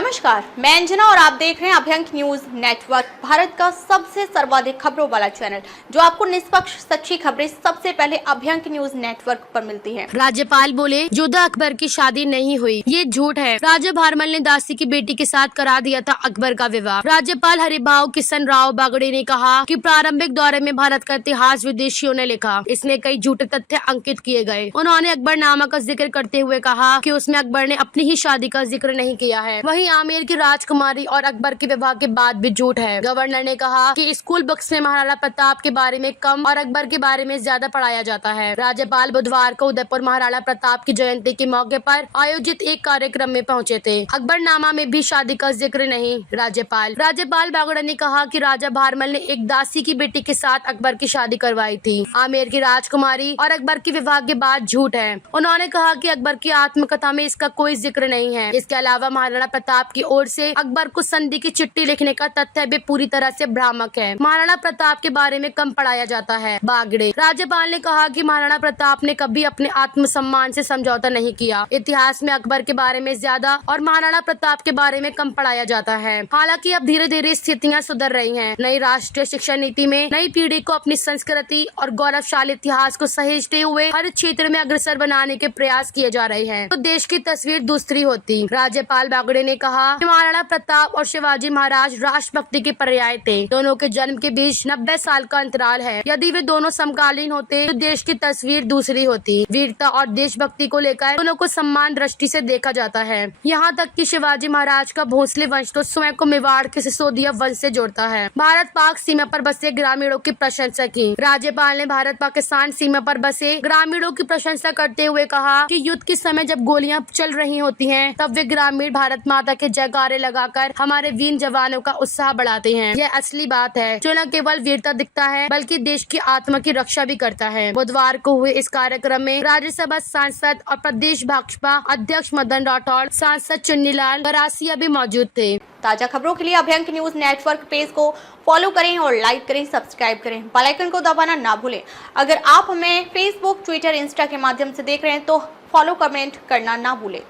नमस्कार, मैं अंजना और आप देख रहे हैं अभ्यंक न्यूज नेटवर्क, भारत का सबसे सर्वाधिक खबरों वाला चैनल, जो आपको निष्पक्ष सच्ची खबरें सबसे पहले अभ्यंक न्यूज नेटवर्क पर मिलती हैं। राज्यपाल बोले, योद्धा अकबर की शादी नहीं हुई, ये झूठ है। राजा भारमल ने दासी की बेटी के साथ करा दिया था अकबर का विवाह। राज्यपाल हरिभाऊ किशन राव बागड़े ने कहा कि प्रारंभिक दौरे में भारत का इतिहास विदेशियों ने लिखा, इसमें कई झूठे तथ्य अंकित किए गए। उन्होंने अकबरनामा का जिक्र करते हुए कहा कि उसमें अकबर ने अपनी ही शादी का जिक्र नहीं किया है। वहीं आमेर की राजकुमारी और अकबर के विवाह के बाद भी झूठ है। गवर्नर ने कहा कि स्कूल बुक्स में महाराणा प्रताप के बारे में कम और अकबर के बारे में ज्यादा पढ़ाया जाता है। राज्यपाल बुधवार को उदयपुर महाराणा प्रताप की जयंती के मौके पर आयोजित एक कार्यक्रम में पहुंचे थे। अकबरनामा में भी शादी का जिक्र नहीं। राज्यपाल बागड़ा ने कहा कि राजा भारमल ने एक दासी की बेटी के साथ अकबर की शादी करवाई थी। आमेर की राजकुमारी और अकबर के विवाह के बाद झूठ है। उन्होंने कहा कि अकबर की आत्मकथा में इसका कोई जिक्र नहीं है। इसके अलावा महाराणा प्रताप की ओर से अकबर को संधि की चिट्ठी लिखने का तथ्य भी पूरी तरह से भ्रामक है। महाराणा प्रताप के बारे में कम पढ़ाया जाता है। बागड़े राज्यपाल ने कहा कि महाराणा प्रताप ने कभी अपने आत्मसम्मान से समझौता नहीं किया। इतिहास में अकबर के बारे में ज्यादा और महाराणा प्रताप के बारे में कम पढ़ाया जाता है। हालांकि अब धीरे धीरे स्थितियां सुधर रही हैं। नई राष्ट्रीय शिक्षा नीति में नई पीढ़ी को अपनी संस्कृति और गौरवशाली इतिहास को सहेजते हुए हर क्षेत्र में अग्रसर बनाने के प्रयास किए जा रहे हैं, तो देश की तस्वीर दूसरी होती। राज्यपाल बागड़े ने कहा कि महाराणा प्रताप और शिवाजी महाराज राष्ट्रभक्ति के पर्याय थे। दोनों के जन्म के बीच 90 साल का अंतराल है। यदि वे दोनों समकालीन होते तो देश की तस्वीर दूसरी होती। वीरता और देशभक्ति को लेकर दोनों को सम्मान दृष्टि से देखा जाता है। यहाँ तक कि शिवाजी महाराज का भोसले वंश तो स्वयं को मेवाड़ के सिसोदिया वंश से जोड़ता है। भारत पाक सीमा पर बसे ग्रामीणों की प्रशंसा की। राज्यपाल ने भारत पाकिस्तान सीमा पर बसे ग्रामीणों की प्रशंसा करते हुए कहा कि युद्ध के समय जब गोलियां चल रही होती हैं, तब वे ग्रामीण भारत माता के जयकारे लगाकर हमारे वीर जवानों का उत्साह बढ़ाते हैं। यह असली बात है, जो न केवल वीरता दिखता है बल्कि देश की आत्मा की रक्षा भी करता है। बुधवार को हुए इस कार्यक्रम में राज्यसभा सांसद और प्रदेश भाजपा अध्यक्ष मदन राठौड़, सांसद चुन्नीलाल गरासिया भी मौजूद थे। ताजा खबरों के लिए अभ्यंक न्यूज नेटवर्क पेज को फॉलो करें और लाइक करें, सब्सक्राइब करें, बेल आइकन को दबाना ना भूलें। अगर आप हमें फेसबुक, ट्विटर, इंस्टा के माध्यम से देख रहे हैं तो फॉलो, कमेंट करना ना भूलें।